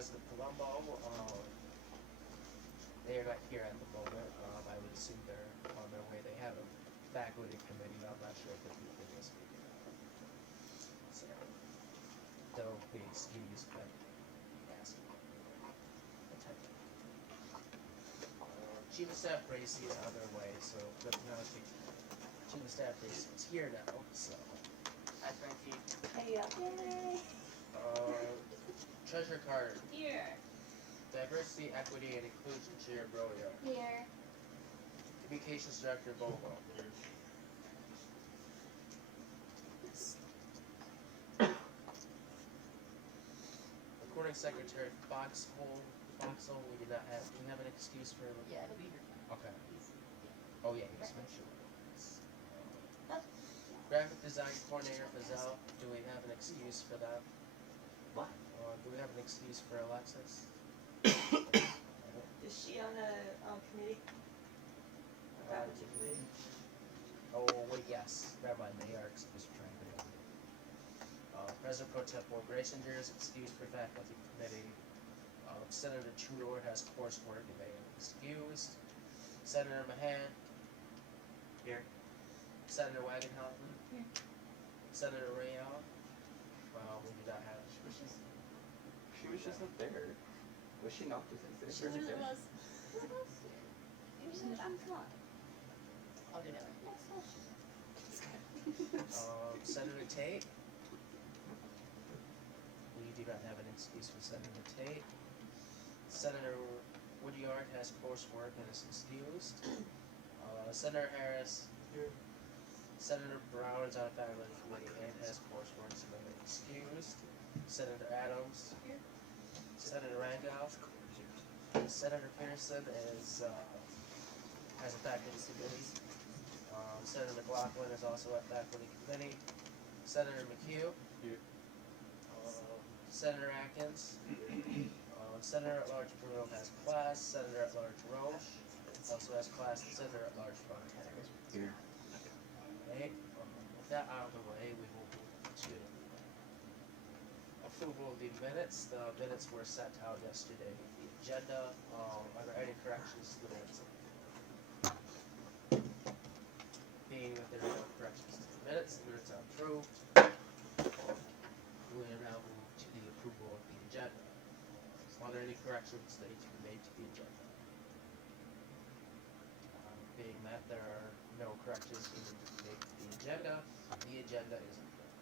President Colombo. They are not here at the moment. I would assume they're on their way. They have a faculty committee. I'm not sure if they'll be here this week. So they'll be excused, but yes. Chief of Staff Bracy is on their way, so but now Chief of Staff Bracy is here now, so. Hi, Frankie. Hey, yay! Treasurer Carter. Here. Diversity, Equity, and Inclusion Chair Broyo. Here. Communications Director Bobo. Recording Secretary Foxhole. We did not have. Do we have an excuse for? Yeah, it'll be here. Okay. Oh yeah, he's been sure. Graphic Design Coordinator Fazell. Do we have an excuse for that? What? Do we have an excuse for Alexis? Is she on a committee? A faculty committee? Oh wait, yes. Never mind. They are excused for trying to get on. President Pro Tempore Graysinger is excused for faculty committee. Senator Tudor has coursework and they are excused. Senator Mahan. Here. Senator Wagenhausen. Here. Senator Rayon. We do not have. She was just up there. Was she not just there? She was. Come on. I'll do that. Senator Tate. We do not have an excuse for Senator Tate. Senator Woodyard has coursework and is excused. Senator Harris. Here. Senator Brown is on a faculty committee and has coursework, so they're excused. Senator Adams. Here. Senator Randolph. Senator Pearson is has a faculty committee. Senator McLaughlin is also at faculty committee. Senator McHugh. Here. Senator Atkins. Senator at Large Bruno has class. Senator at Large Roche also has class. And Senator at Large Fontaine. Here. Okay. With that out of the way, we will move to approval of the minutes. The minutes were sent out yesterday with the agenda. Are there any corrections to the minutes? Being that there are no corrections to the minutes are approved. We are now move to the approval of the agenda. Are there any corrections that need to be made to the agenda? Being that there are no corrections needed to be made to the agenda is approved.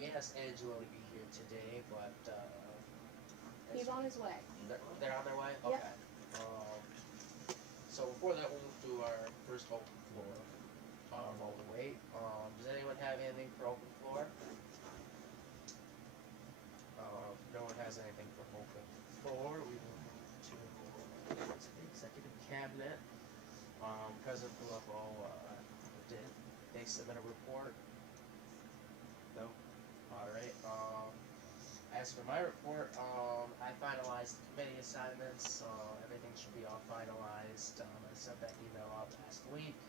We asked Angelo to be here today, but He's on his way. they're on their way? Yep. Okay. So before that, we'll move to our first open floor. While we wait, does anyone have anything for open floor? No one has anything for open floor. We will move to the executive cabinet. President Colombo did they submit a report? No. All right. As for my report, I finalized the committee assignments. Everything should be all finalized. I sent that email out last week.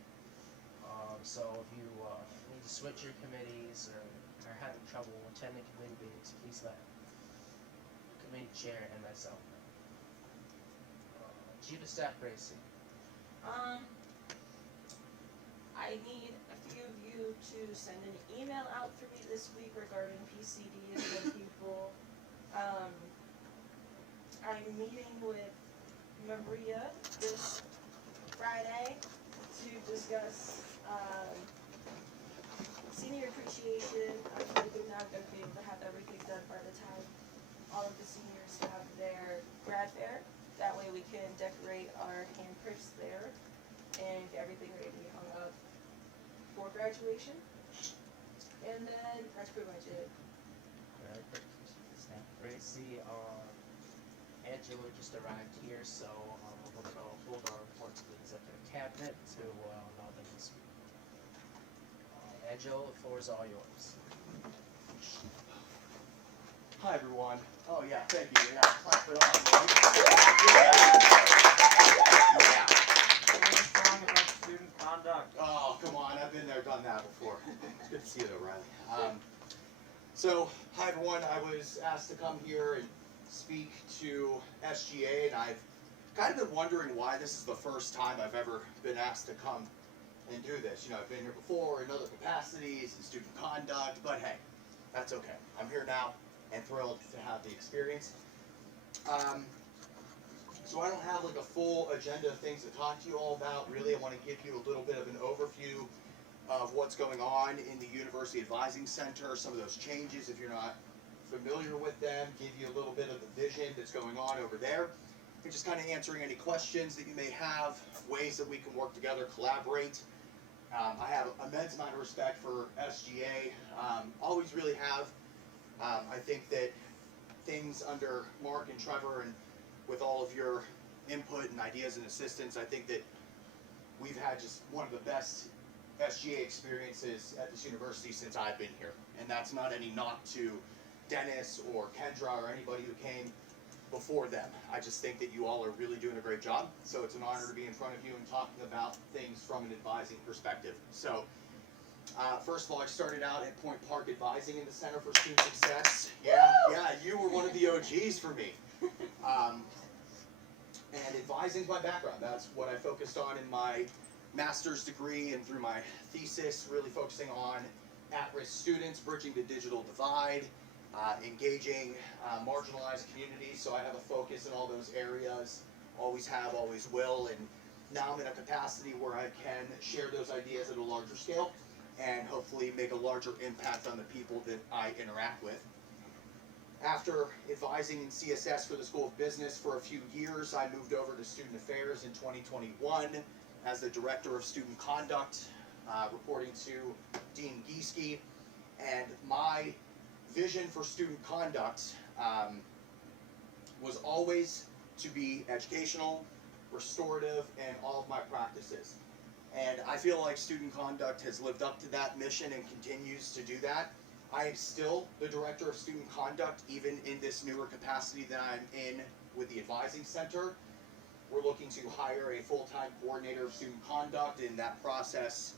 So if you need to switch your committees or are having trouble attending committee meetings, please let committee chair and myself know. Chief of Staff Bracy. I need a few of you to send an email out for me this week regarding PCD and the people. I'm meeting with Maria this Friday to discuss senior appreciation. I'm hoping that I'm going to be able to have everything done by the time all of the seniors have their grad fair. That way we can decorate our handprints there and get everything ready to be hung up for graduation. And then that's pretty much it. Staff Bracy. Angela just arrived here, so we're going to hold our report to the executive cabinet to allow them to speak. Angela, the floor is all yours. Hi everyone. Oh yeah, thank you. Yeah, clap it on. Yeah. What's wrong about student conduct? Oh, come on, I've been there, done that before. It's good to see you though, Riley. So, hi everyone. I was asked to come here and speak to SGA, and I've kind of been wondering why this is the first time I've ever been asked to come and do this. You know, I've been here before in other capacities, in student conduct, but hey, that's okay. I'm here now and thrilled to have the experience. So I don't have like a full agenda of things to talk to you all about. Really, I want to give you a little bit of an overview of what's going on in the University Advising Center, some of those changes if you're not familiar with them, give you a little bit of the vision that's going on over there, and just kind of answering any questions that you may have, ways that we can work together, collaborate. I have immense amount of respect for SGA, always really have. I think that things under Mark and Trevor and with all of your input and ideas and assistance, I think that we've had just one of the best SGA experiences at this university since I've been here. And that's not any knock to Dennis or Kendra or anybody who came before them. I just think that you all are really doing a great job. So it's an honor to be in front of you and talking about things from an advising perspective. So first of all, I started out at Point Park Advising in the Center for Student Success. Yeah, you were one of the OGs for me. And advising is my background. That's what I focused on in my master's degree and through my thesis, really focusing on at-risk students, bridging the digital divide, engaging marginalized communities. So I have a focus in all those areas, always have, always will, and now I'm in a capacity where I can share those ideas at a larger scale and hopefully make a larger impact on the people that I interact with. After advising in CSS for the School of Business for a few years, I moved over to Student Affairs in 2021 as the Director of Student Conduct, reporting to Dean Gieske. And my vision for student conduct was always to be educational, restorative, and all of my practices. And I feel like student conduct has lived up to that mission and continues to do that. I am still the Director of Student Conduct, even in this newer capacity that I'm in with the Advising Center. We're looking to hire a full-time coordinator of student conduct, and that process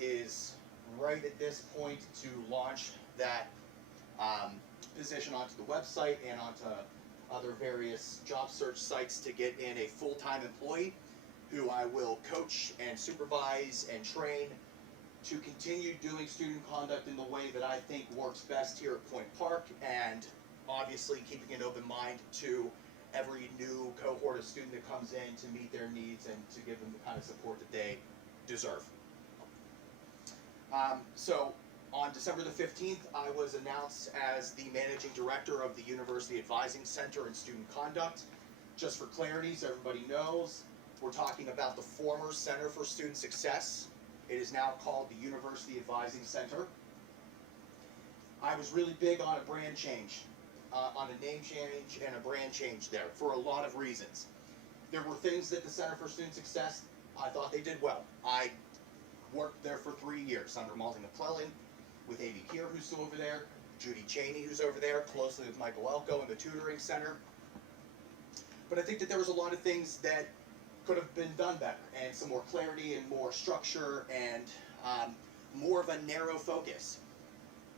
is right at this point to launch that position onto the website and onto other various job search sites to get in a full-time employee who I will coach and supervise and train to continue doing student conduct in the way that I think works best here at Point Park, and obviously keeping an open mind to every new cohort of student that comes in to meet their needs and to give them the kind of support that they deserve. So on December the 15th, I was announced as the Managing Director of the University Advising Center in Student Conduct. Just for clarity, so everybody knows, we're talking about the former Center for Student Success. It is now called the University Advising Center. I was really big on a brand change, on a name change and a brand change there for a lot of reasons. There were things that the Center for Student Success, I thought they did well. I worked there for 3 years under Malty McClellan, with Amy Keir, who's still over there, Judy Cheney, who's over there, closely with Michael Elko in the tutoring center. But I think that there was a lot of things that could have been done better, and some more clarity and more structure and more of a narrow focus.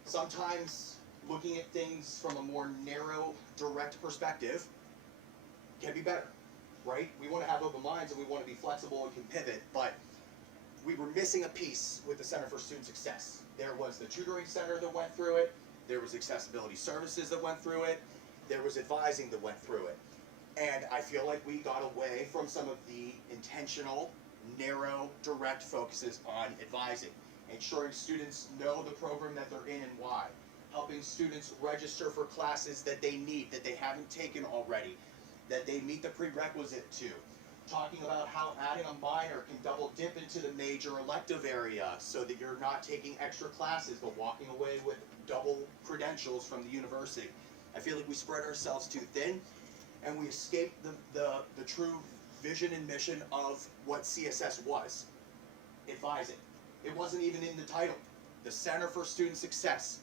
Sometimes looking at things from a more narrow, direct perspective can be better, right? We want to have open minds and we want to be flexible and can pivot, but we were missing a piece with the Center for Student Success. There was the tutoring center that went through it, there was accessibility services that went through it, there was advising that went through it. And I feel like we got away from some of the intentional, narrow, direct focuses on advising, ensuring students know the program that they're in and why, helping students register for classes that they need, that they haven't taken already, that they meet the prerequisite to, talking about how adding a minor can double dip into the major elective area so that you're not taking extra classes but walking away with double credentials from the university. I feel like we spread ourselves too thin, and we escaped the true vision and mission of what CSS was, advising. It wasn't even in the title, the Center for Student Success.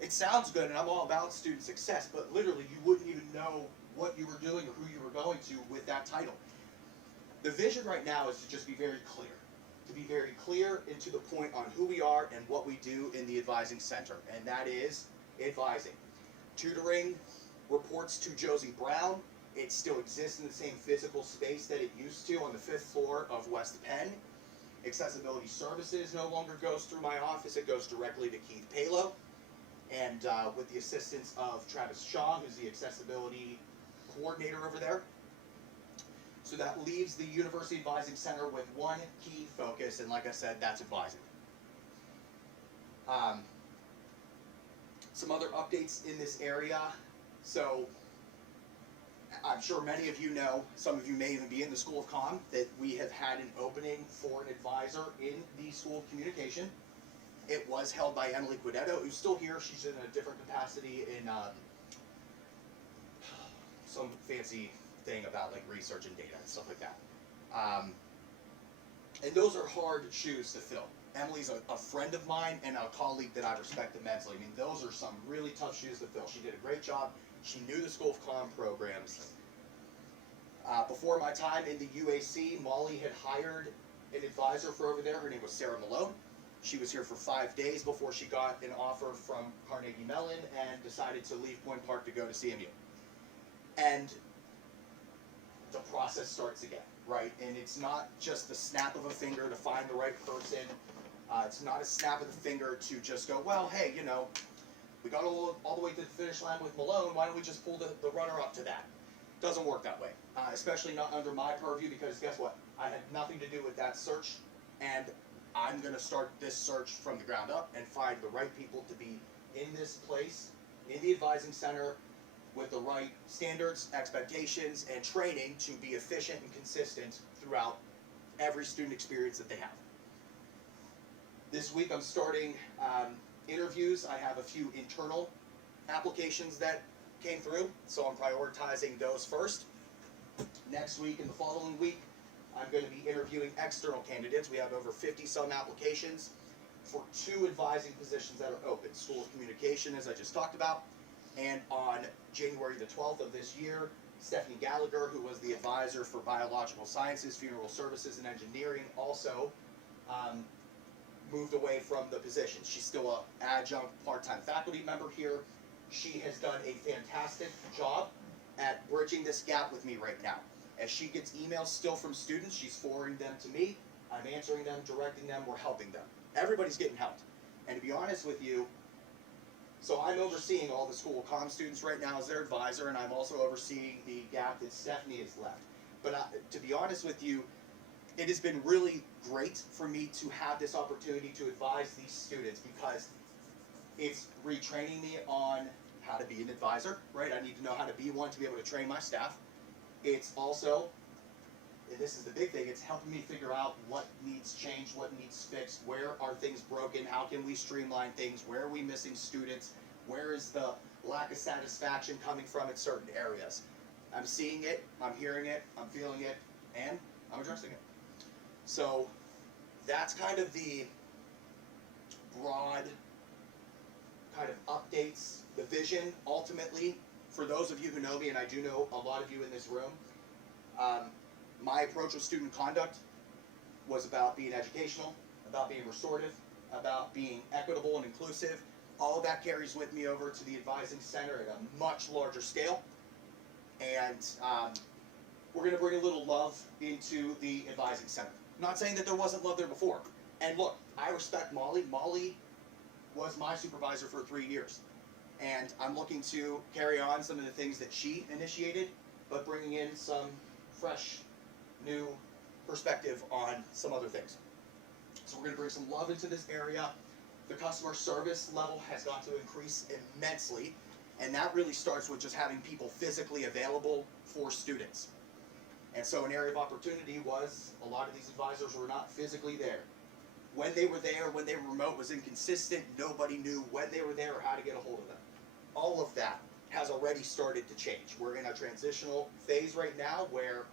It sounds good, and I'm all about student success, but literally you wouldn't even know what you were doing or who you were going to with that title. The vision right now is to just be very clear and to the point on who we are and what we do in the Advising Center, and that is advising. Tutoring reports to Josie Brown. It still exists in the same physical space that it used to on the 5th floor of West Penn. Accessibility services no longer goes through my office. It goes directly to Keith Palo. And with the assistance of Travis Shaw, who's the accessibility coordinator over there. So that leaves the University Advising Center with one key focus, and like I said, that's advising. Some other updates in this area. So I'm sure many of you know, some of you may even be in the School of Comm, that we have had an opening for an advisor in the School of Communication. It was held by Emily Quidetto, who's still here. She's in a different capacity in some fancy thing about like research and data and stuff like that. And those are hard shoes to fill. Emily's a friend of mine and a colleague that I respect immensely. I mean, those are some really tough shoes to fill. She did a great job. She knew the School of Comm programs. Before my time in the UAC, Molly had hired an advisor for over there. Her name was Sarah Malone. She was here for 5 days before she got an offer from Carnegie Mellon and decided to leave Point Park to go to CMU. And the process starts again, right? And it's not just the snap of a finger to find the right person. It's not a snap of the finger to just go, well, hey, you know, we got all the way to the finish line with Malone, why don't we just pull the runner up to that? Doesn't work that way, especially not under my purview, because guess what? I had nothing to do with that search, and I'm going to start this search from the ground up and find the right people to be in this place, in the advising center, with the right standards, expectations, and training to be efficient and consistent throughout every student experience that they have. This week I'm starting interviews. I have a few internal applications that came through, so I'm prioritizing those first. Next week and the following week, I'm going to be interviewing external candidates. We have over 50-some applications for 2 advising positions that are open. School of Communication, as I just talked about, and on January the 12th of this year, Stephanie Gallagher, who was the advisor for Biological Sciences, Funeral Services, and Engineering, also moved away from the position. She's still an adjunct part-time faculty member here. She has done a fantastic job at bridging this gap with me right now. As she gets emails still from students, she's forwarding them to me. I'm answering them, directing them, we're helping them. Everybody's getting helped. And to be honest with you, so I'm overseeing all the School of Comm students right now as their advisor, and I'm also overseeing the gap that Stephanie has left. But to be honest with you, it has been really great for me to have this opportunity to advise these students, because it's retraining me on how to be an advisor, right? I need to know how to be one to be able to train my staff. It's also, and this is the big thing, it's helping me figure out what needs changed, what needs fixed, where are things broken, how can we streamline things, where are we missing students, where is the lack of satisfaction coming from in certain areas. I'm seeing it, I'm hearing it, I'm feeling it, and I'm addressing it. So that's kind of the broad kind of updates, the vision. Ultimately, for those of you who know me, and I do know a lot of you in this room, my approach with student conduct was about being educational, about being restorative, about being equitable and inclusive. All of that carries with me over to the advising center at a much larger scale. And we're going to bring a little love into the advising center. Not saying that there wasn't love there before. And look, I respect Molly. Molly was my supervisor for 3 years. And I'm looking to carry on some of the things that she initiated, but bringing in some fresh, new perspective on some other things. So we're going to bring some love into this area. The customer service level has got to increase immensely, and that really starts with just having people physically available for students. And so an area of opportunity was a lot of these advisors were not physically there. When they were there, when they were remote, was inconsistent. Nobody knew when they were there or how to get a hold of them. All of that has already started to change. We're in a transitional phase right now where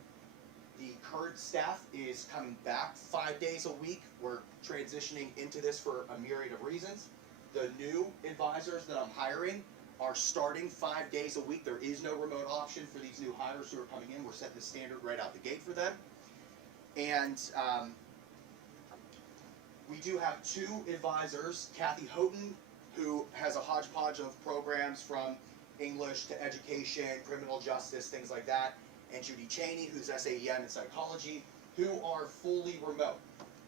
the current staff is coming back 5 days a week. We're transitioning into this for a myriad of reasons. The new advisors that I'm hiring are starting 5 days a week. There is no remote option for these new hires who are coming in. We're setting the standard right out the gate for them. And we do have 2 advisors, Kathy Houghton, who has a hodgepodge of programs from English to education, criminal justice, things like that, and Judy Cheney, who's SAEM in psychology, who are fully remote.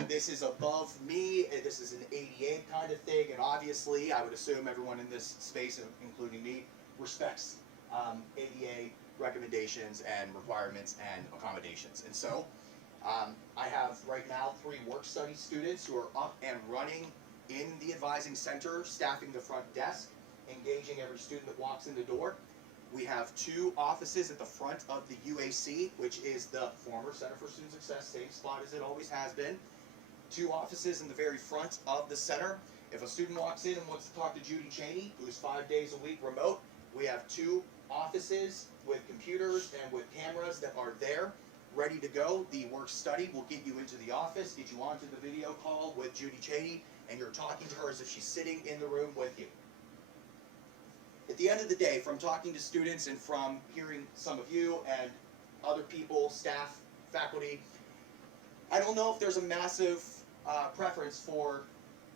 This is above me, and this is an ADA kind of thing, and obviously, I would assume everyone in this space, including me, respects ADA recommendations and requirements and accommodations. And so, I have right now 3 work-study students who are up and running in the advising center, staffing the front desk, engaging every student that walks in the door. We have 2 offices at the front of the UAC, which is the former Center for Student Success, same spot as it always has been. 2 offices in the very front of the center. If a student walks in and wants to talk to Judy Cheney, who's 5 days a week remote, we have 2 offices with computers and with cameras that are there, ready to go. The work study will get you into the office, get you onto the video call with Judy Cheney, and you're talking to her as if she's sitting in the room with you. At the end of the day, from talking to students and from hearing some of you and other people, staff, faculty, I don't know if there's a massive preference for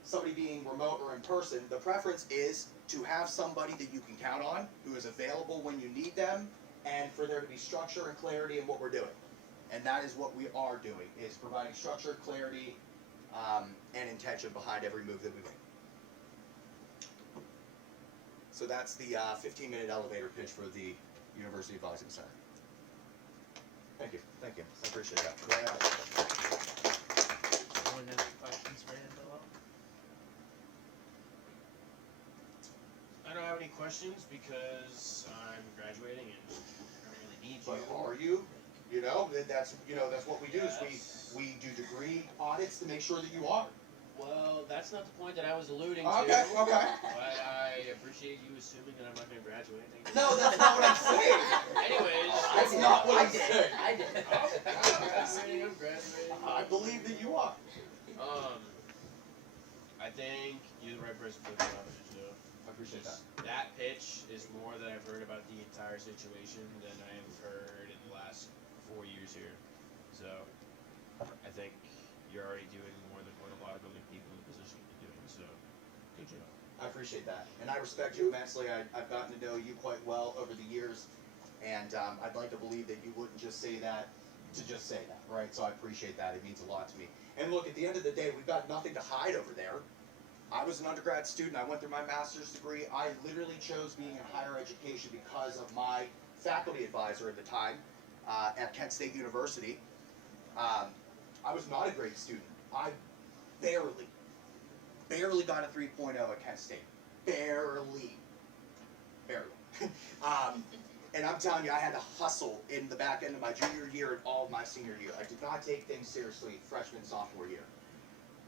somebody being remote or in person. The preference is to have somebody that you can count on, who is available when you need them, and for there to be structure and clarity in what we're doing. And that is what we are doing, is providing structure, clarity, and intention behind every move that we make. So that's the 15-minute elevator pitch for the University Advising Center. Thank you. Thank you. I appreciate that. Anyone have questions for Angelo? I don't have any questions because I'm graduating and I don't really need But you. are you? That's what we do, is we do degree audits to make sure that you are. Well, that's not the point that I was alluding to. Okay. But I appreciate you assuming that I'm not going to graduate. Thank you. No, that's not what I'm saying. Anyways. That's not what I'm saying. I did. I'm graduating. I believe that you are. I think you're the right person for the job. So I appreciate that. that pitch is more than I've heard about the entire situation than I have heard in the last 4 years here. So I think you're already doing more than what a lot of other people in the position are doing. So good job. I appreciate that, and I respect you immensely. I've gotten to know you quite well over the years, and I'd like to believe that you wouldn't just say that to just say that, right? So I appreciate that. It means a lot to me. And look, at the end of the day, we've got nothing to hide over there. I was an undergrad student. I went through my master's degree. I literally chose being in higher education because of my faculty advisor at the time at Kent State University. I was not a great student. I barely got a 3.0 at Kent State. Barely. And I'm telling you, I had to hustle in the back end of my junior year and all of my senior year. I did not take things seriously freshman, sophomore year.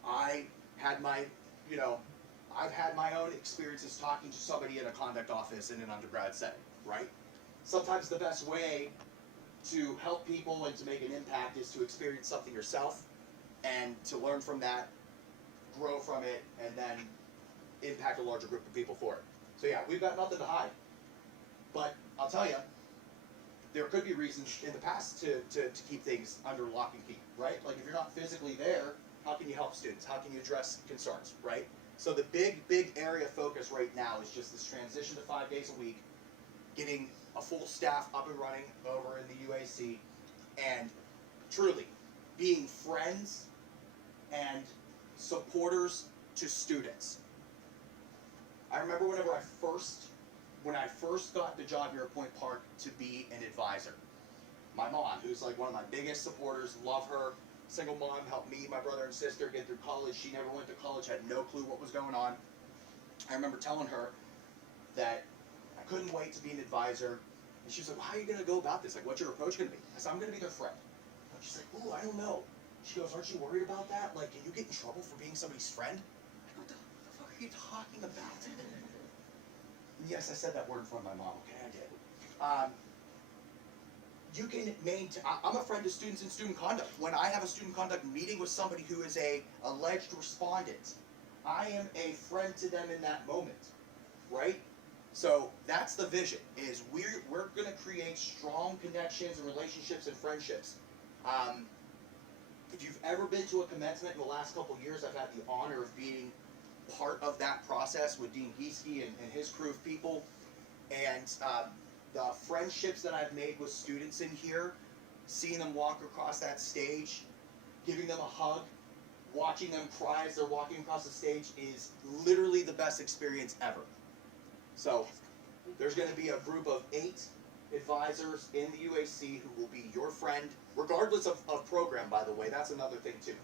I had my, I've had my own experiences talking to somebody in a conduct office in an undergrad setting, right? Sometimes the best way to help people and to make an impact is to experience something yourself and to learn from that, grow from it, and then impact a larger group of people for it. So yeah, we've got nothing to hide. But I'll tell you, there could be reasons in the past to keep things under lock and key, right? Like if you're not physically there, how can you help students? How can you address concerns, right? So the big area of focus right now is just this transition to 5 days a week, getting a full staff up and running over in the UAC, and truly being friends and supporters to students. I remember when I first got the job here at Point Park to be an advisor. My mom, who's like one of my biggest supporters, love her, single mom, helped me, my brother and sister get through college. She never went to college, had no clue what was going on. I remember telling her that I couldn't wait to be an advisor. And she was like, well, how are you going to go about this? Like, what's your approach going to be? I said, I'm going to be their friend. And she's like, ooh, I don't know. She goes, aren't you worried about that? Like, can you get in trouble for being somebody's friend? I go, what the fuck are you talking about? Yes, I said that word in front of my mom. Okay, I did. You can maintain. I'm a friend of students in student conduct. When I have a student conduct meeting with somebody who is a alleged respondent, I am a friend to them in that moment, right? So that's the vision. Is we're going to create strong connections and relationships and friendships. If you've ever been to a commencement in the last couple of years, I've had the honor of being part of that process with Dean Gieske and his crew of people. And the friendships that I've made with students in here, seeing them walk across that stage, giving them a hug, watching them cry as they're walking across the stage is literally the best experience ever. So there's going to be a group of 8 advisors in the UAC who will be your friend, regardless of program, by the way. That's another thing too.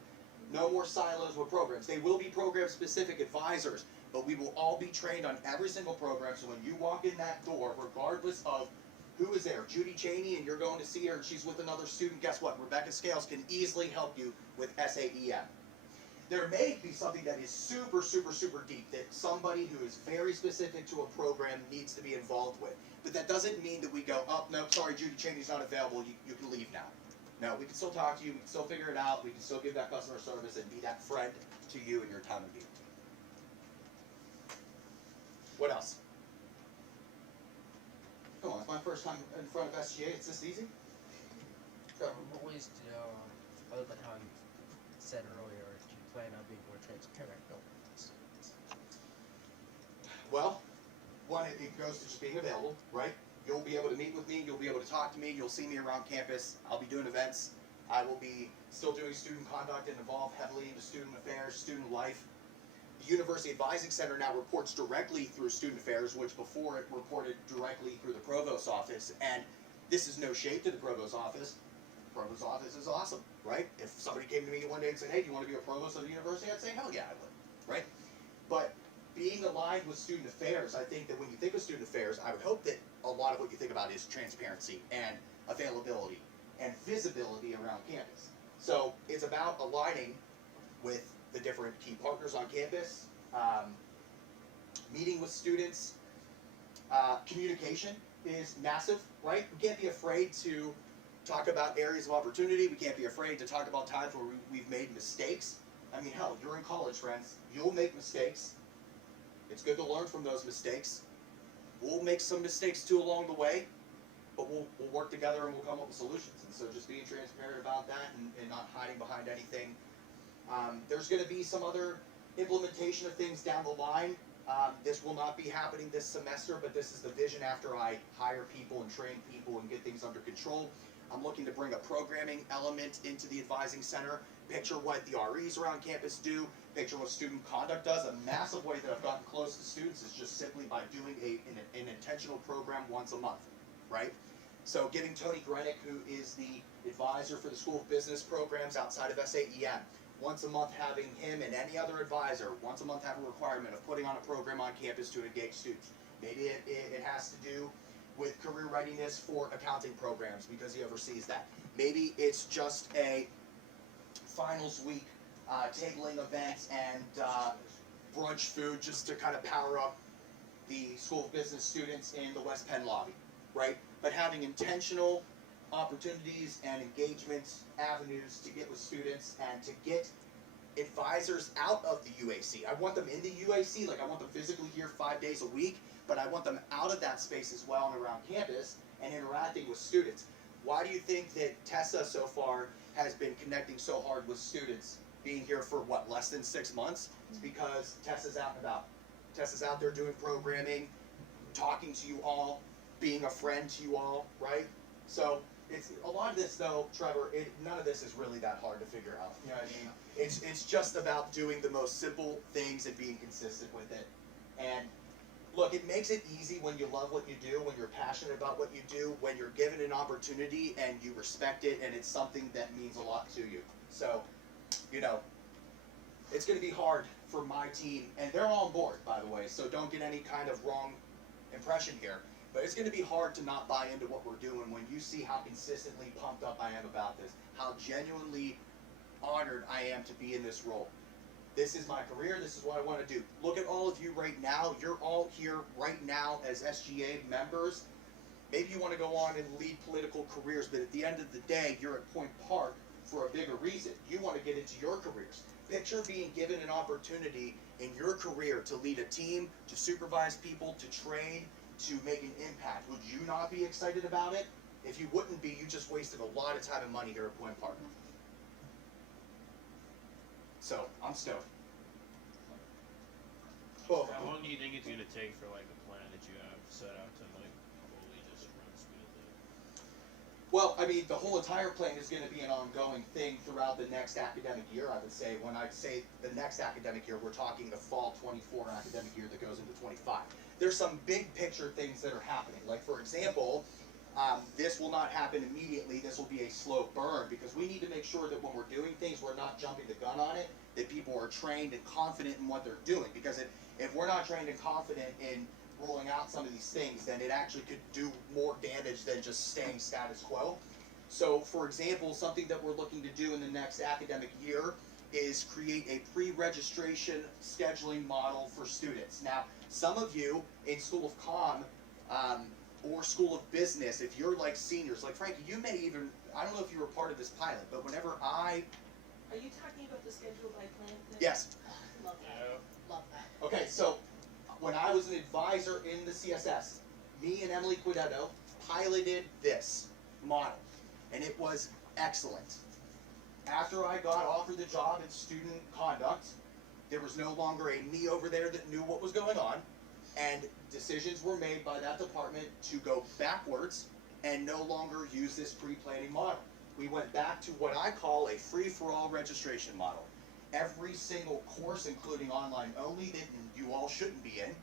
No more silos with programs. They will be program-specific advisors, but we will all be trained on every single program, so when you walk in that door, regardless of who is there, Judy Cheney, and you're going to see her, and she's with another student, guess what? Rebecca Scales can easily help you with SAEM. There may be something that is super, super, super deep that somebody who is very specific to a program needs to be involved with. But that doesn't mean that we go, oh, no, sorry, Judy Cheney's not available, you can leave now. No, we can still talk to you, we can still figure it out, we can still give that customer service and be that friend to you in your time of need. What else? Come on, it's my first time in front of SGA, it's this easy? Go. What ways do, other than how you said earlier, do you plan on being more transparent with students? Well, one, it goes to just being available, right? You'll be able to meet with me, you'll be able to talk to me, you'll see me around campus, I'll be doing events, I will be still doing student conduct and involved heavily into student affairs, student life. The University Advising Center now reports directly through student affairs, which before it reported directly through the provost's office, and this is no shade to the provost's office. The provost's office is awesome, right? If somebody came to me one day and said, hey, do you want to be a provost of the university? I'd say, hell yeah, I would, right? But being aligned with student affairs, I think that when you think of student affairs, I would hope that a lot of what you think about is transparency and availability and visibility around campus. So it's about aligning with the different key partners on campus, meeting with students. Communication is massive, right? We can't be afraid to talk about areas of opportunity. We can't be afraid to talk about times where we've made mistakes. I mean, hell, you're in college, friends. You'll make mistakes. It's good to learn from those mistakes. We'll make some mistakes too along the way, but we'll work together and we'll come up with solutions. And so just being transparent about that and not hiding behind anything. There's going to be some other implementation of things down the line. This will not be happening this semester, but this is the vision after I hire people and train people and get things under control. I'm looking to bring a programming element into the advising center. Picture what the REs around campus do. Picture what student conduct does. A massive way that I've gotten close to students is just simply by doing an intentional program once a month, right? So getting Tony Grenick, who is the advisor for the School of Business programs outside of SAEM, once a month having him and any other advisor, once a month have a requirement of putting on a program on campus to engage students. Maybe it has to do with career readiness for accounting programs because he oversees that. Maybe it's just a finals week tabling event and brunch food just to kind of power up the School of Business students in the West Penn lobby, right? But having intentional opportunities and engagement avenues to get with students and to get advisors out of the UAC. I want them in the UAC, like I want them physically here 5 days a week, but I want them out of that space as well and around campus and interacting with students. Why do you think that Tessa so far has been connecting so hard with students, being here for what, less than 6 months? It's because Tessa's out and about. Tessa's out there doing programming, talking to you all, being a friend to you all, right? So it's a lot of this though, Trevor, none of this is really that hard to figure out. You know what I mean? It's just about doing the most simple things and being consistent with it. And look, it makes it easy when you love what you do, when you're passionate about what you do, when you're given an opportunity and you respect it and it's something that means a lot to you. So, you know, it's going to be hard for my team, and they're all on board, by the way, so don't get any kind of wrong impression here. But it's going to be hard to not buy into what we're doing when you see how consistently pumped up I am about this, how genuinely honored I am to be in this role. This is my career, this is what I want to do. Look at all of you right now, you're all here right now as SGA members. Maybe you want to go on and lead political careers, but at the end of the day, you're at Point Park for a bigger reason. You want to get into your careers. Picture being given an opportunity in your career to lead a team, to supervise people, to train, to make an impact. Would you not be excited about it? If you wouldn't be, you just wasted a lot of time and money here at Point Park. So, I'm stoked. Both. How long do you think it's gonna take for like the plan that you have set out to like fully just run smoothly? Well, I mean, the whole entire plan is going to be an ongoing thing throughout the next academic year, I would say. When I say the next academic year, we're talking the fall 24 academic year that goes into 25. There's some big picture things that are happening. Like, for example, this will not happen immediately. This will be a slow burn because we need to make sure that when we're doing things, we're not jumping the gun on it, that people are trained and confident in what they're doing. Because if we're not trained and confident in rolling out some of these things, then it actually could do more damage than just staying status quo. So, for example, something that we're looking to do in the next academic year is create a pre-registration scheduling model for students. Now, some of you in School of Comm or School of Business, if you're like seniors, like Frankie, you may even, I don't know if you were part of this pilot, but whenever Are you talking about the schedule by plan thing? yes. Love that. Love that. Okay, so when I was an advisor in the CSS, me and Emily Quidetto piloted this model, and it was excellent. After I got offered the job in student conduct, there was no longer a me over there that knew what was going on, and decisions were made by that department to go backwards and no longer use this pre-planning model. We went back to what I call a free-for-all registration model. Every single course, including online only, that you all shouldn't be in,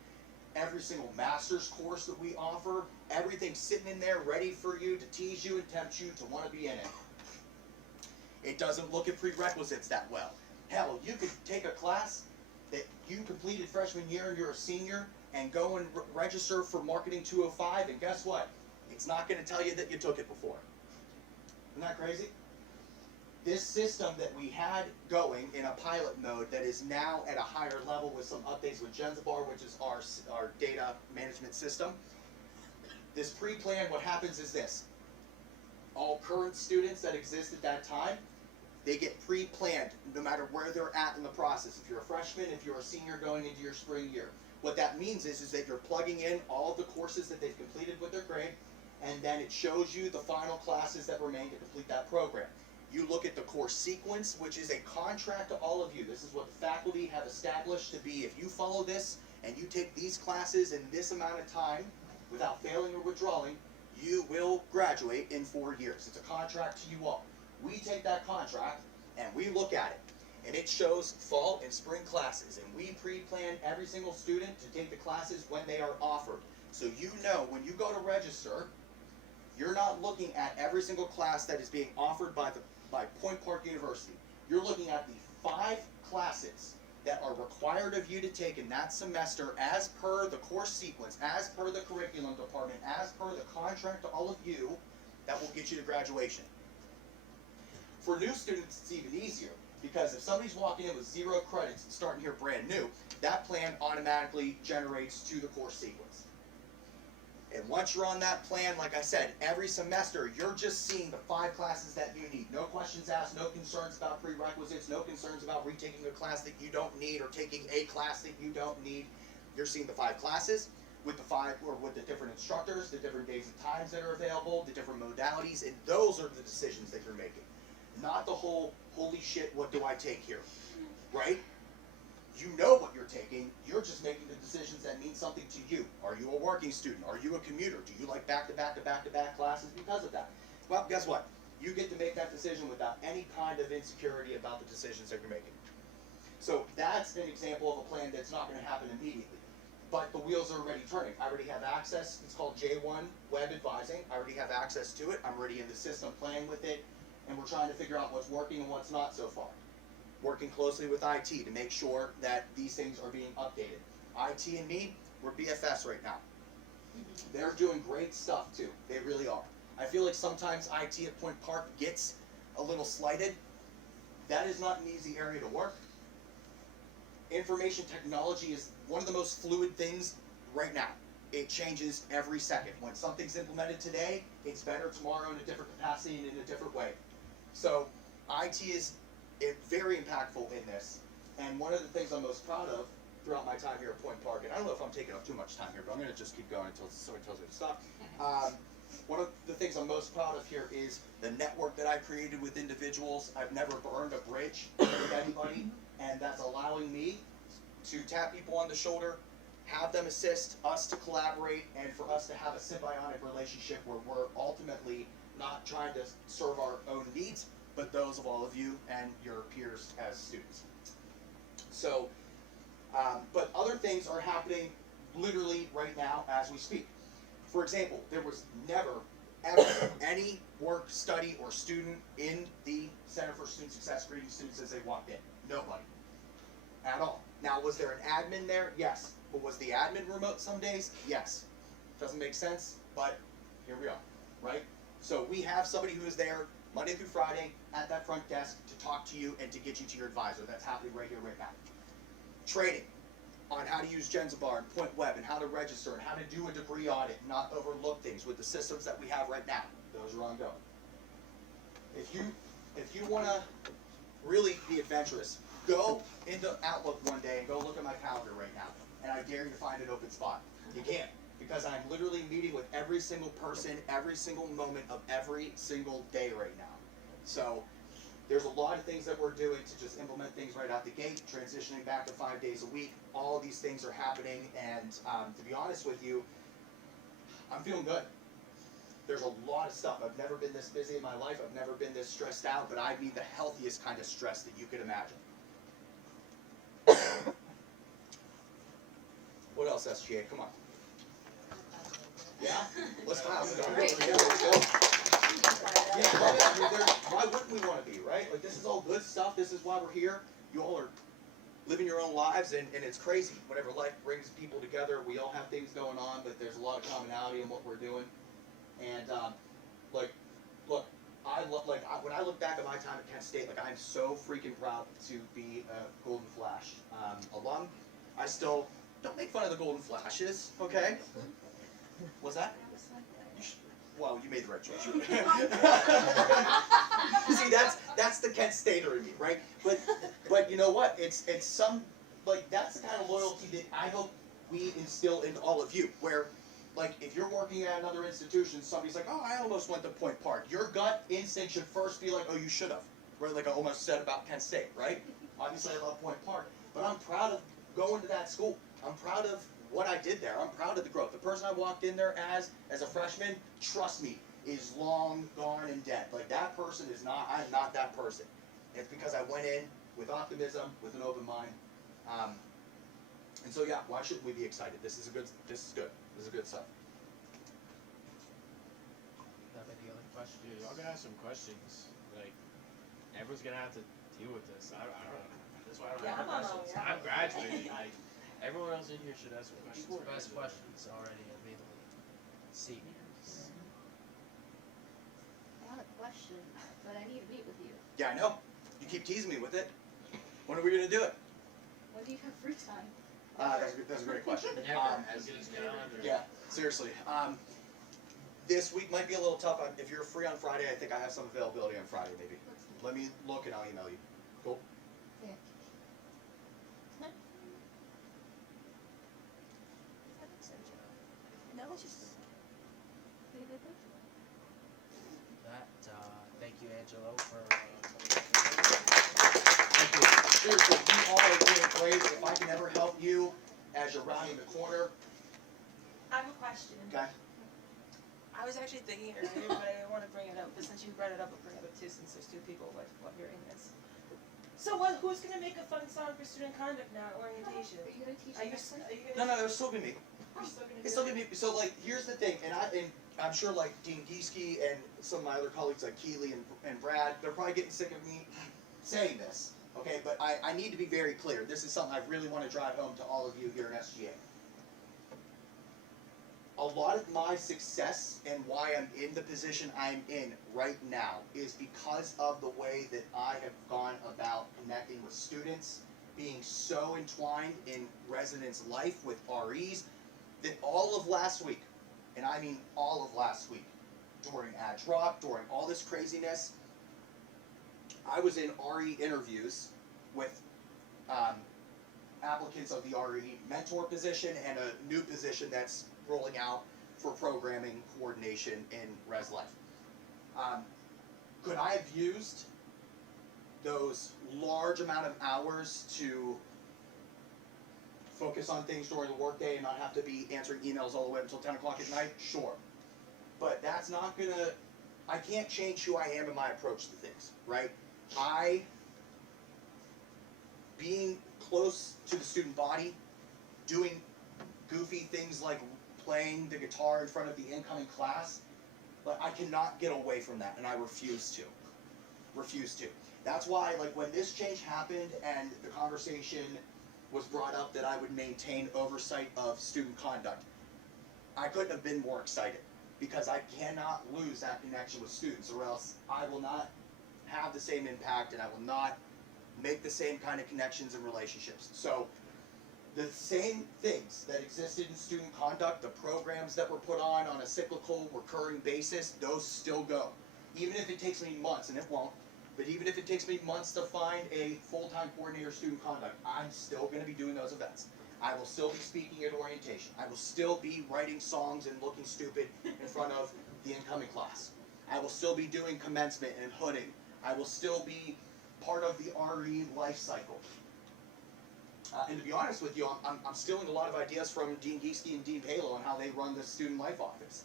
every single master's course that we offer, everything's sitting in there ready for you to tease you and tempt you to want to be in it. It doesn't look at prerequisites that well. Hell, you could take a class that you completed freshman year and you're a senior and go and register for Marketing 205, and guess what? It's not going to tell you that you took it before. Isn't that crazy? This system that we had going in a pilot mode that is now at a higher level with some updates with Genzabar, which is our data management system. This pre-plan, what happens is this. All current students that exist at that time, they get pre-planned no matter where they're at in the process. If you're a freshman, if you're a senior going into your spring year. What that means is that you're plugging in all of the courses that they've completed with their grade, and then it shows you the final classes that remain to complete that program. You look at the course sequence, which is a contract to all of you. This is what the faculty have established to be. If you follow this and you take these classes in this amount of time without failing or withdrawing, you will graduate in 4 years. It's a contract to you all. We take that contract and we look at it. And it shows fall and spring classes. And we pre-plan every single student to take the classes when they are offered. So you know when you go to register, you're not looking at every single class that is being offered by Point Park University. You're looking at the 5 classes that are required of you to take in that semester as per the course sequence, as per the curriculum department, as per the contract to all of you, that will get you to graduation. For new students, it's even easier, because if somebody's walking in with 0 credits and starting here brand new, that plan automatically generates to the course sequence. And once you're on that plan, like I said, every semester you're just seeing the 5 classes that you need. No questions asked, no concerns about prerequisites, no concerns about retaking a class that you don't need or taking a class that you don't need. You're seeing the 5 classes with the different instructors, the different days and times that are available, the different modalities, and those are the decisions that you're making. Not the whole, holy shit, what do I take here, right? You know what you're taking, you're just making the decisions that mean something to you. Are you a working student? Are you a commuter? Do you like back-to-back classes because of that? Well, guess what? You get to make that decision without any kind of insecurity about the decisions that you're making. So that's an example of a plan that's not going to happen immediately. But the wheels are already turning. I already have access. It's called J1 Web Advising. I already have access to it. I'm already in the system playing with it. And we're trying to figure out what's working and what's not so far. Working closely with IT to make sure that these things are being updated. IT and me, we're BFFs right now. They're doing great stuff too. They really are. I feel like sometimes IT at Point Park gets a little slighted. That is not an easy area to work. Information technology is one of the most fluid things right now. It changes every second. When something's implemented today, it's better tomorrow in a different capacity and in a different way. So IT is very impactful in this. And one of the things I'm most proud of throughout my time here at Point Park, and I don't know if I'm taking up too much time here, but I'm going to just keep going until somebody tells me to stop. One of the things I'm most proud of here is the network that I created with individuals. I've never burned a bridge with anybody, and that's allowing me to tap people on the shoulder, have them assist us to collaborate, and for us to have a symbiotic relationship where we're ultimately not trying to serve our own needs, but those of all of you and your peers as students. So, but other things are happening literally right now as we speak. For example, there was never, ever any work, study, or student in the Center for Student Success greeting students as they walked in. Nobody. At all. Now, was there an admin there? Yes. But was the admin remote some days? Yes. Doesn't make sense, but here we are, right? So we have somebody who is there Monday through Friday at that front desk to talk to you and to get you to your advisor. That's happening right here, right now. Training on how to use Genzabar and Point Web and how to register and how to do a degree audit and not overlook things with the systems that we have right now. Those are ongoing. If you want to really be adventurous, go into Outlook one day and go look at my calendar right now, and I dare you to find an open spot. You can't, because I'm literally meeting with every single person, every single moment of every single day right now. So there's a lot of things that we're doing to just implement things right out the gate, transitioning back to 5 days a week. All of these things are happening, and to be honest with you, I'm feeling good. There's a lot of stuff. I've never been this busy in my life. I've never been this stressed out, but I mean the healthiest kind of stress that you could imagine. What else, SGA? Come on. Yeah? Let's clap. Yeah, let's go. Yeah, love it. I mean, why wouldn't we want to be, right? Like, this is all good stuff. This is why we're here. You all are living your own lives, and it's crazy. Whenever life brings people together, we all have things going on, but there's a lot of commonality in what we're doing. And, look, when I look back at my time at Kent State, like, I'm so freaking proud to be a Golden Flash alum. I still don't make fun of the Golden Flashes, okay? What's that? Well, you made the right choice. See, that's the Kent Stater in me, right? But you know what? It's some, like, that's the kind of loyalty that I hope we instill into all of you. Where, like, if you're working at another institution, somebody's like, oh, I almost went to Point Park. Your gut instinct should first be like, oh, you should have. Right? Like I almost said about Kent State, right? Obviously, I love Point Park, but I'm proud of going to that school. I'm proud of what I did there. I'm proud of the growth. The person I walked in there as a freshman, trust me, is long gone and dead. Like, that person is not, I'm not that person. It's because I went in with optimism, with an open mind. And so yeah, why shouldn't we be excited? This is good. This is good stuff. Have any other questions? Dude, y'all gonna have some questions. Like, everyone's gonna have to deal with this. I don't know. That's why I don't Yeah, have I'm on questions. my way. I'm graduating. Like, everyone else in here should have some questions. People for with best me. questions already immediately. Seniors. I have a question, but I need to meet with you. Yeah, I know. You keep teasing me with it. When are we gonna do it? When do you have free time? That's a great question. Never. As good as calendar. Yeah, seriously. This week might be a little tough. If you're free on Friday, I think I have some availability on Friday, maybe. Let me look and I'll email you. Cool. Yeah. No, it's just. That, thank you, Angelo, for, Thank you. Seriously, you all are doing great. If I can ever help you as you're rounding the corner, I have a question. okay? I was actually thinking earlier, but I didn't want to bring it up. But since you brought it up, I'll bring it up too, since there's two people hearing this. So who's going to make a fun song for student conduct now at orientation? Are you gonna teach Are me you, next are week? you No, gonna? no, it's still gonna be. You're still gonna do It's still it? gonna be. So, like, here's the thing, and I'm sure, like, Dean Gieske and some of my other colleagues, like Keeley and Brad, they're probably getting sick of me saying this. Okay, but I need to be very clear. This is something I really want to drive home to all of you here in SGA. A lot of my success and why I'm in the position I'm in right now is because of the way that I have gone about connecting with students, being so entwined in residents' life with REs, that all of last week, and I mean all of last week, during ad drop, during all this craziness, I was in RE interviews with applicants of the RE mentor position and a new position that's rolling out for programming coordination in Res Life. Could I have used those large amount of hours to focus on things during the workday and not have to be answering emails all the way up until 10 o'clock at night? Sure. But that's not gonna, I can't change who I am in my approach to things, right? Being close to the student body, doing goofy things like playing the guitar in front of the incoming class, but I cannot get away from that, and I refuse to. Refuse to. That's why, like, when this change happened and the conversation was brought up that I would maintain oversight of student conduct, I couldn't have been more excited, because I cannot lose that connection with students, or else I will not have the same impact and I will not make the same kind of connections and relationships. So the same things that existed in student conduct, the programs that were put on a cyclical, recurring basis, those still go. Even if it takes me months, and it won't, but even if it takes me months to find a full-time coordinator of student conduct, I'm still going to be doing those events. I will still be speaking at orientation. I will still be writing songs and looking stupid in front of the incoming class. I will still be doing commencement and hooding. I will still be part of the RE life cycle. And to be honest with you, I'm stealing a lot of ideas from Dean Gieske and Dean Palo on how they run the student life office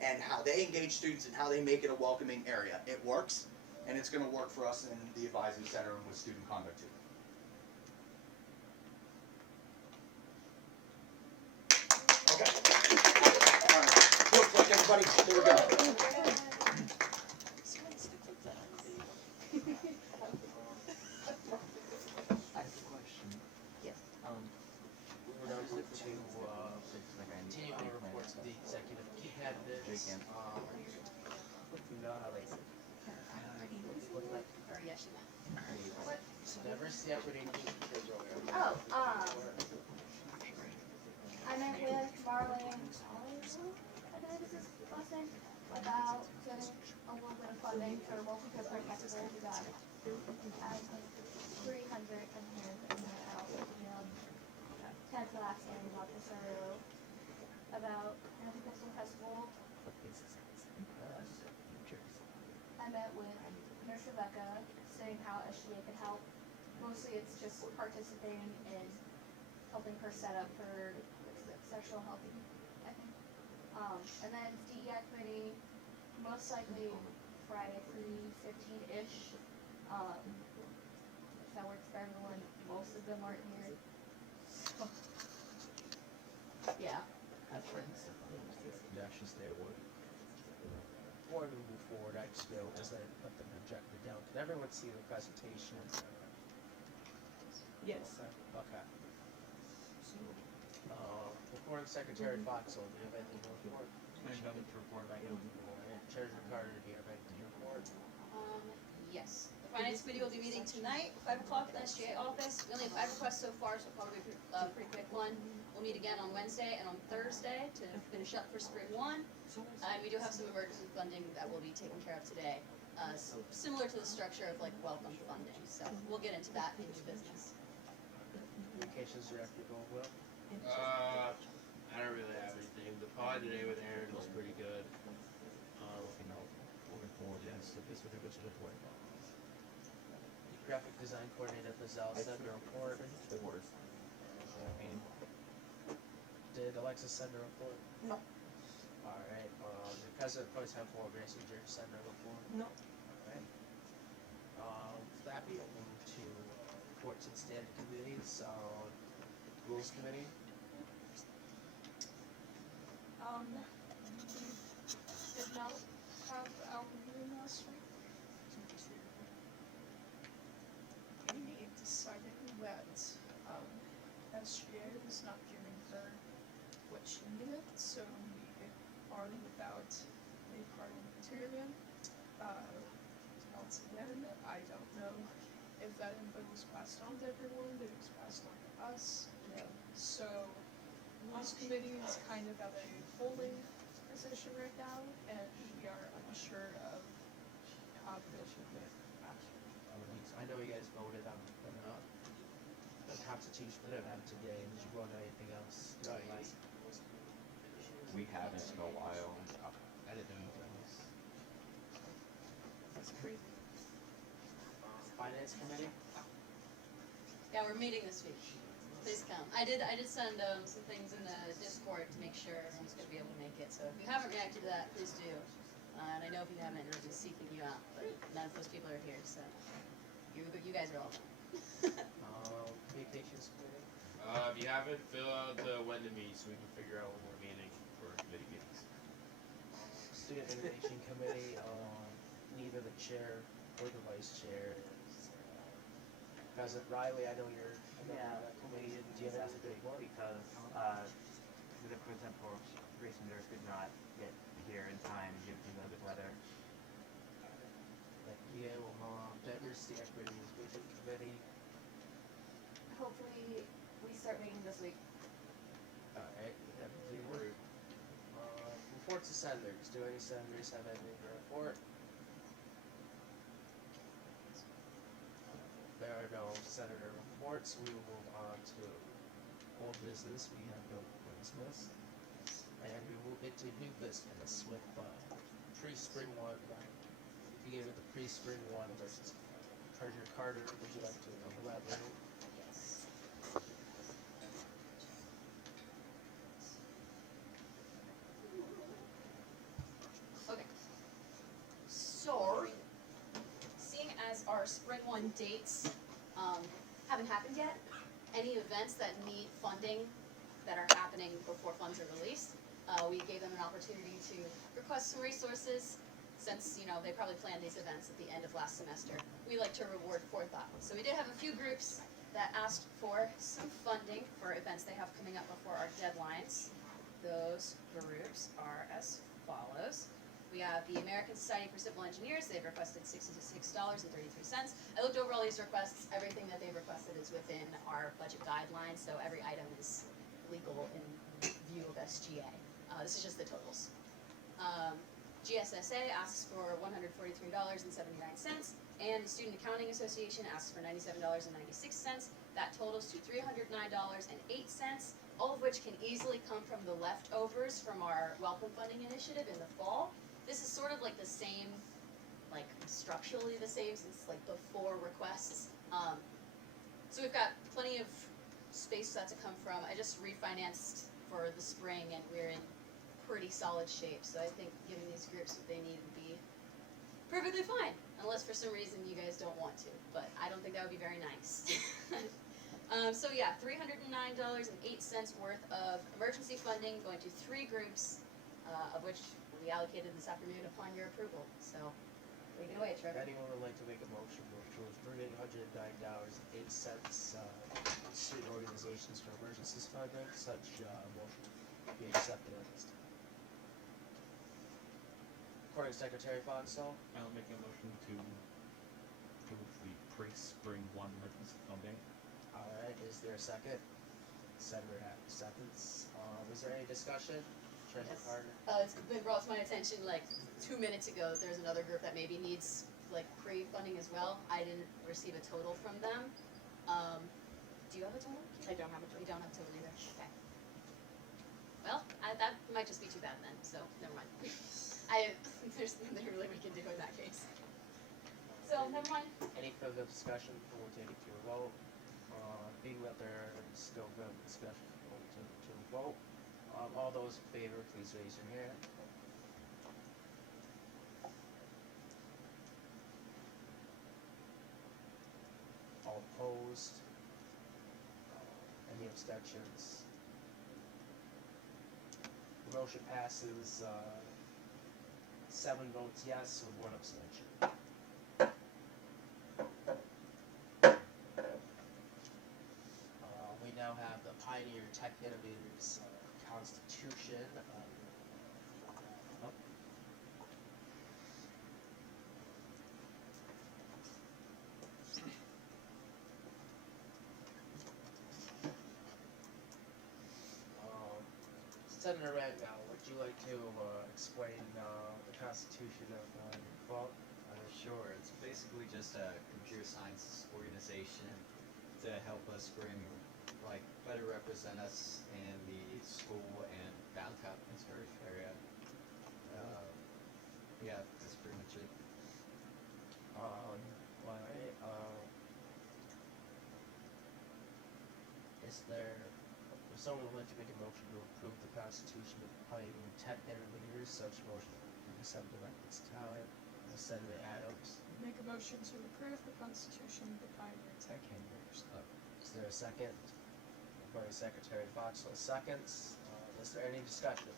and how they engage students and how they make it a welcoming area. It works, and it's going to work for us in the advising center and with student conduct too. Okay. All right. Real quick, everybody. Here we go. I have a question. Yes. We're going to continually report to the executive cabinet. You know how they Look like, or yes, diversity, equity, Oh, I met with Marlene, I believe is his last name, about getting a little bit of funding for the local hip hop festival. We got 300 from him, and then I also emailed 10 last name about the Saru about the festival. I met with Nurse Rebecca, saying how SGA could help. Mostly it's just participating in helping her set up for sexual health, I think. And then DEI committee, most likely Friday 3:15-ish. If that works for everyone, most of them aren't here. Yeah. Have friends. Yeah, she stay at work. Before we move forward, I just go as I put the projector down. Can everyone see the presentation? Yes. Okay. Recording Secretary Foxell, do you have anything to report? Nothing to report about you. Alright, Treasurer Carter, do you have anything to report? Yes. The finance committee will be meeting tonight, 5 o'clock at the SGA office. We only have 5 requests so far, so probably a pretty quick one. We'll meet again on Wednesday and on Thursday to finish up for spring 1. And we do have some emergency funding that we'll be taking care of today, similar to the structure of like welcome funding. So we'll get into that in new business. Communications Director going well? I don't really have anything. The pod today with Aaron was pretty good. Moving forward, yes. This would be good to report. Graphic Design Coordinator at the Zell send a report. The worst. Did Alexis send a report? No. Alright, the President Pro Tem for Messenger send a report? No. Alright. With that be open to reports and standing committees, Rules Committee? Did not have our meeting last week. We decided that SGA was not giving her what she needed, so we are without a parliamentarian. Once again, I don't know if that info was passed on to everyone, if it was passed on to us. So, Rules Committee is kind of at a holding position right now, and we are unsure of how the action. I know you guys voted on the constitution for them today. Did you vote on anything else? Right. We haven't in a while. I didn't know that was. That's crazy. Finance Committee? Yeah, we're meeting this week. Please come. I did send some things in the Discord to make sure everyone's gonna be able to make it. So if you haven't reacted to that, please do. And I know if you haven't, we're just seeking you out, but none of those people are here, so you guys are all welcome. Communications committee. If you haven't, fill out the when to meet so we can figure out when we're meeting for committee meetings. Student Innovation Committee, neither the chair or the vice chair is present. Riley, I know you're on that committee. Do you have That's a anything? big one because the present for recent years could not get here in time due to the weather. Like you, Diversity, Equity, Inclusion Committee. Hopefully, we start meeting this week. Alright, reports to senators. Do any senators have anything to report? There are no senator reports. We will move on to old business. We have no business. And we move into new business with pre-spring one. Begin with the pre-spring one versus Treasurer Carter. Would you like to elaborate? Yes. Okay. So, seeing as our spring one dates haven't happened yet, any events that need funding that are happening before funds are released, we gave them an opportunity to request some resources. Since, they probably planned these events at the end of last semester, we like to reward forethought. So we did have a few groups that asked for some funding for events they have coming up before our deadlines. Those groups are as follows. We have the American Society for Civil Engineers. They've requested $66.33. I looked over all these requests. Everything that they've requested is within our budget guidelines, so every item is legal in view of SGA. This is just the totals. GSSA asks for $143.79, and the Student Accounting Association asks for $97.96. That totals to $309.08, all of which can easily come from the leftovers from our Welcome Funding Initiative in the fall. This is sort of like the same, like structurally the same since like the 4 requests. So we've got plenty of space for that to come from. I just refinanced for the spring and we're in pretty solid shape, so I think giving these groups what they need would be perfectly fine, unless for some reason you guys don't want to, but I don't think that would be very nice. So yeah, $309.08 worth of emergency funding going to 3 groups, of which will be allocated this afternoon upon your approval, so take it away, Trevor. Anyone would like to make a motion to approve $309.08 student organizations for emergencies funding? Such motion be accepted at this time. Recording Secretary Fonsall. I'll make a motion to approve the pre-spring one emergency funding. Alright, is there a second? Senator Hack seconds. Is there any discussion? Treasurer Yes. Carter? It's been brought to my attention like 2 minutes ago, there's another group that maybe needs like pre-funding as well. I didn't receive a total from them. Do you have a total? I don't have a You don't have a total either, okay. Well, that might just be too bad then, so never mind. There's literally we can do in that case. So, never mind. Any further discussion before we take it to a vote? Being that there is still good discussion before we take it to a vote. All those in favor, please raise your hand. All opposed? Any abstentions? The motion passes 7 votes yes with 1 abstention. We now have the Pioneer Tech Innovators Constitution. Senator Randall, would you like to explain the Constitution of Nepal? Sure, it's basically just a computer science organization to help us bring, better represent us in the school and downtown Pittsburgh area. Yeah, that's pretty much it. Alright, If someone would like to make a motion to approve the Constitution of the Pioneer Tech Interleaders, such motion will be sent to Ms. Tyler and Senator Adams. Make a motion to approve the Constitution of the Pioneer Tech Handlers. Is there a second? By Secretary Foxwell seconds. Is there any discussion?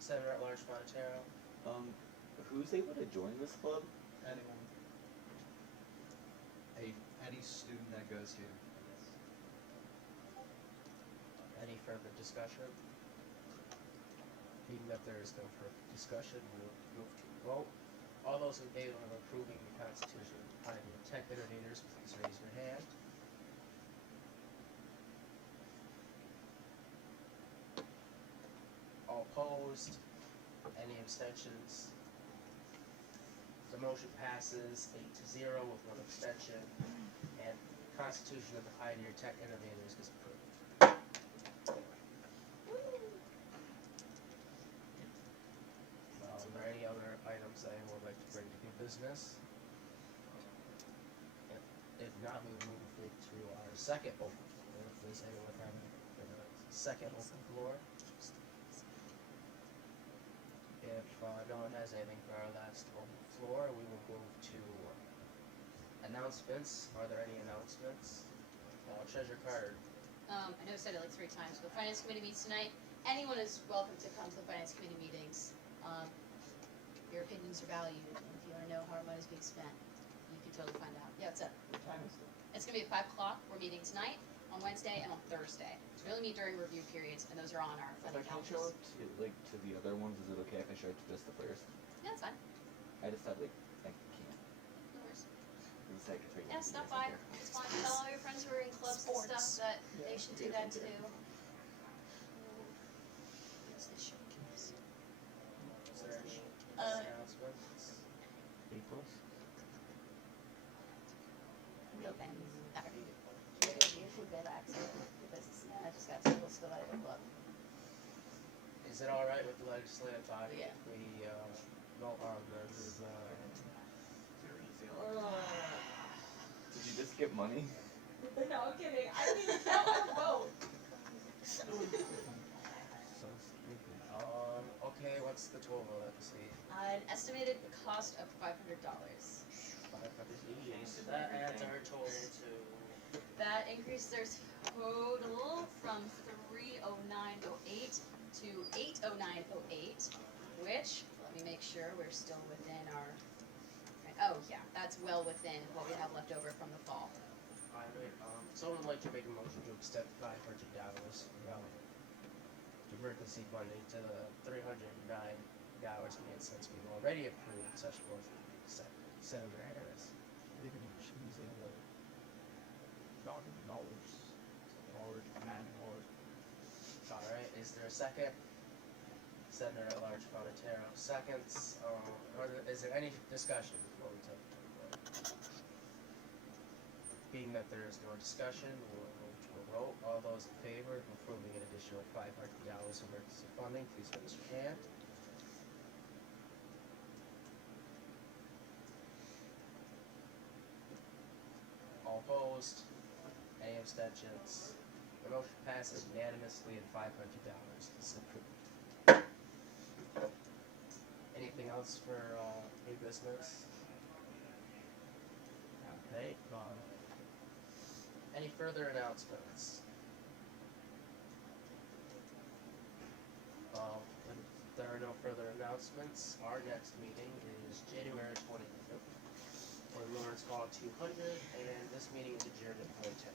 Senator at Large Montero. Who's able to join this club? Anyone? Any student that goes here. Any further discussion? Being that there is no further discussion, we'll move to a vote. All those in favor of approving the Constitution of the Pioneer Tech Interleaders, please raise your hand. All opposed? Any abstentions? The motion passes 8-0 with one abstention, and Constitution of the Pioneer Tech Innovators is approved. Are there any other items that anyone would like to bring to new business? If not, we will move to our second open floor. If there's anyone having a second open floor. If no one has anything for our last open floor, we will move to announcements. Are there any announcements? Treasurer Carter. I know I said it like 3 times, but Finance Committee meets tonight. Anyone is welcome to come to the Finance Committee meetings. Your opinions are valued, and if you want to know how our money is being spent, you can totally find out. Yeah, what's up? What time is it? It's going to be at 5 o'clock. We're meeting tonight, on Wednesday, and on Thursday. So we only meet during review periods, and those are on our If I funding can't show calendars. up to the other ones, is it okay if I show up to just the first? Yeah, that's fine. I just thought I can't. No worries. The secretary. Yeah, stop by. It's fine. Tell all your friends who are in clubs and stuff that they should do that too. Is there any announcements? April's? Okay. You should get access because I just got told to go out of the club. Is it alright with the legislative body Yeah. if we vote on this? Did you just get money? No, I'm kidding. I didn't even count our vote. So stupid. Okay, what's the total? Let's see. An estimated cost of $500. 500 each. So that adds our total to. That increased their total from 30908 to 80908, which, let me make sure we're still within our, oh yeah, that's well within what we have left over from the fall. Someone would like to make a motion to extend $500 from emergency funding to the $309 and cents we've already approved. Such motion would be Senator Harris. They can choose $1,000 or $9. Alright, is there a second? Senator at Large Montero seconds. Is there any discussion before we take the vote? Being that there is no discussion, we'll move to a vote. All those in favor of approving an additional $500 emergency funding, please raise your hand. All opposed? Any abstentions? The motion passes unanimously and $500 is approved. Anything else for new business? Okay. Any further announcements? If there are no further announcements, our next meeting is January 20th for Lawrence Hall 200, and this meeting is adjourned at 4:10.